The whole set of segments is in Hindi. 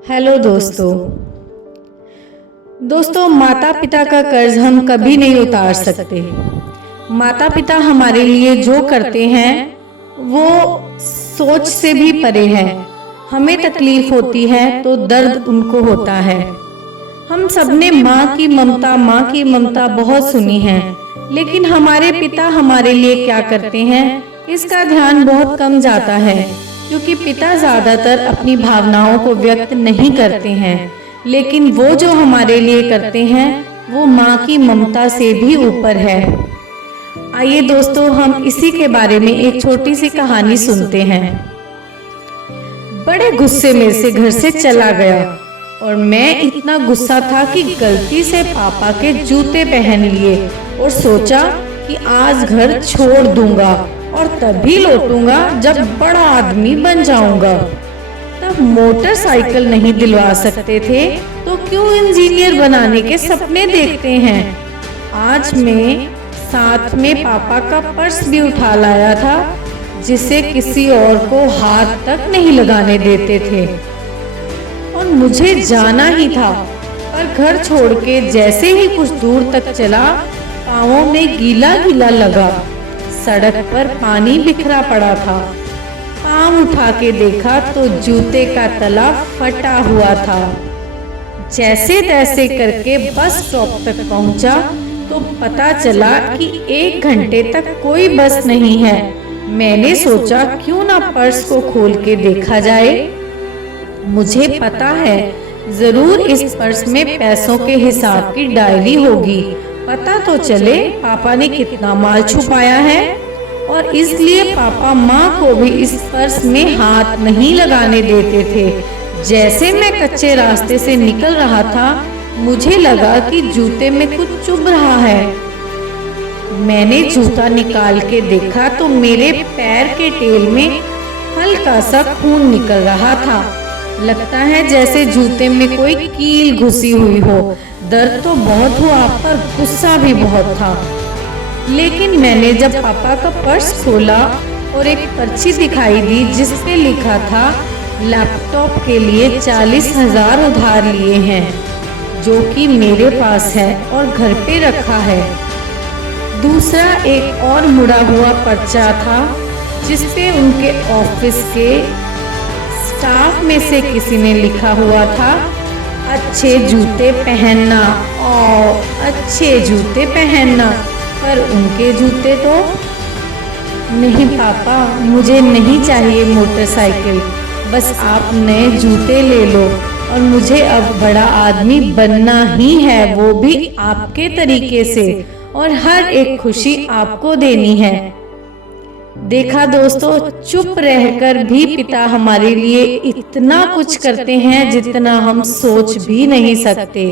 हेलो दोस्तों माता पिता का कर्ज हम कभी नहीं उतार सकते। माता पिता हमारे लिए जो करते हैं वो सोच से भी परे है। हमें तकलीफ होती है तो दर्द उनको होता है। हम सबने माँ की ममता बहुत सुनी है, लेकिन हमारे पिता हमारे लिए क्या करते हैं इसका ध्यान बहुत कम जाता है, क्योंकि पिता ज्यादातर अपनी भावनाओं को व्यक्त नहीं करते हैं, लेकिन वो जो हमारे लिए करते हैं वो माँ की ममता से भी ऊपर है। आइए दोस्तों, हम इसी के बारे में एक छोटी सी कहानी सुनते हैं। बड़े गुस्से में से घर से चला गया और मैं इतना गुस्सा था कि गलती से पापा के जूते पहन लिए और सोचा कि आज घर छोड़ दूंगा और तभी लौटूंगा जब बड़ा आदमी बन जाऊंगा। तब मोटरसाइकिल नहीं दिलवा सकते थे तो क्यों इंजीनियर बनाने के सपने देखते हैं। आज मैं साथ में पापा का पर्स भी उठा लाया था, जिसे किसी और को हाथ तक नहीं लगाने देते थे, और मुझे जाना ही था। पर घर छोड़ के जैसे ही कुछ दूर तक चला, पाँवों में गीला गीला लगा। सड़क पर पानी बिखरा पड़ा था। पाँव उठा के देखा तो जूते का तला फटा हुआ था। जैसे तैसे करके बस स्टॉप तक पहुंचा तो पता चला कि 1 घंटे तक कोई बस नहीं है। मैंने सोचा क्यों ना पर्स को खोल के देखा जाए। मुझे पता है जरूर इस पर्स में पैसों के हिसाब की डायरी होगी। पता तो चले पापा ने कितना माल छुपाया है, और इसलिए पापा माँ को भी इस पर्स में हाथ नहीं लगाने देते थे। जैसे मैं कच्चे रास्ते से निकल रहा था, मुझे लगा कि जूते में कुछ चुभ रहा है। मैंने जूता निकाल के देखा तो मेरे पैर के टेल में हल्का सा खून निकल रहा था। लगता है जैसे जूते में कोई कील घुसी हुई हो। दर्द तो बहुत हुआ पर गुस्सा भी बहुत था। लेकिन मैंने जब पापा का पर्स खोला और एक पर्ची दिखाई दी जिस पे लिखा था लैपटॉप के लिए 40,000 उधार लिए हैं, जो कि मेरे पास है और घर पे रखा है। दूसरा एक और मुड़ा हुआ पर्चा था जिस पे उनके ऑफिस के स्टाफ में से किसी ने लिखा हुआ था, अच्छे जूते पहनना और अच्छे जूते पहनना। पर उनके जूते तो नहीं। पापा, मुझे नहीं चाहिए मोटरसाइकिल, बस आप नए जूते ले लो, और मुझे अब बड़ा आदमी बनना ही है, वो भी आपके तरीके से, और हर एक खुशी आपको देनी है। देखा दोस्तों, चुप रहकर भी पिता हमारे लिए इतना कुछ करते हैं जितना हम सोच भी नहीं सकते।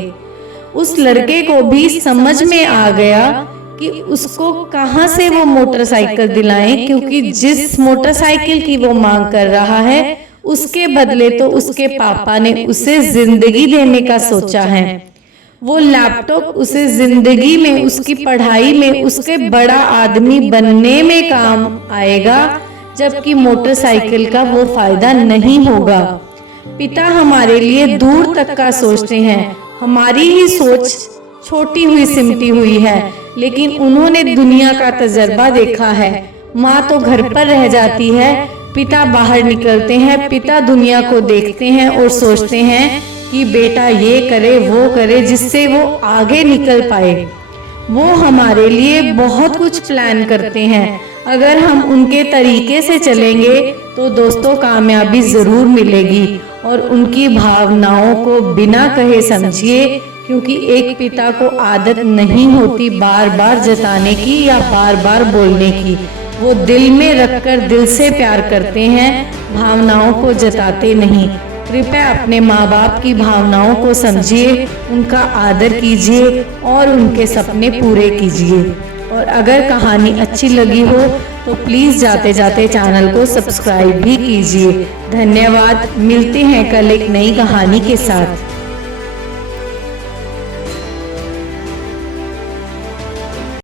उस लड़के को भी समझ में आ गया कि उसको कहां से वो मोटरसाइकिल दिलाएं, क्योंकि जिस मोटरसाइकिल की वो मांग कर रहा है उसके बदले तो उसके पापा ने उसे जिंदगी देने का सोचा है। वो लैपटॉप उसे जिंदगी में, उसकी पढ़ाई में, उसके बड़ा आदमी बनने में काम आएगा, जबकि मोटरसाइकिल का वो फायदा नहीं होगा। पिता हमारे लिए दूर तक का सोचते हैं। हमारी ही सोच छोटी हुई सिमटी हुई है, लेकिन उन्होंने दुनिया का तजर्बा देखा है। माँ तो घर पर रह जाती है, पिता बाहर निकलते हैं। पिता दुनिया को देखते हैं और सोचते हैं कि बेटा ये करे वो करे, जिससे वो आगे निकल पाए। वो हमारे लिए बहुत कुछ प्लान करते हैं। अगर हम उनके तरीके से चलेंगे तो दोस्तों कामयाबी जरूर मिलेगी। और उनकी भावनाओं को बिना कहे समझिए, क्योंकि एक पिता को आदत नहीं होती बार बार जताने की या बार बार बोलने की। वो दिल में रखकर दिल से प्यार करते हैं, भावनाओं को जताते नहीं। कृपया अपने माँ बाप की भावनाओं को समझिए, उनका आदर कीजिए और उनके सपने पूरे कीजिए। और अगर कहानी अच्छी लगी हो तो प्लीज़ जाते जाते चैनल को सब्सक्राइब भी कीजिए। धन्यवाद। मिलते हैं कल एक नई कहानी के साथ।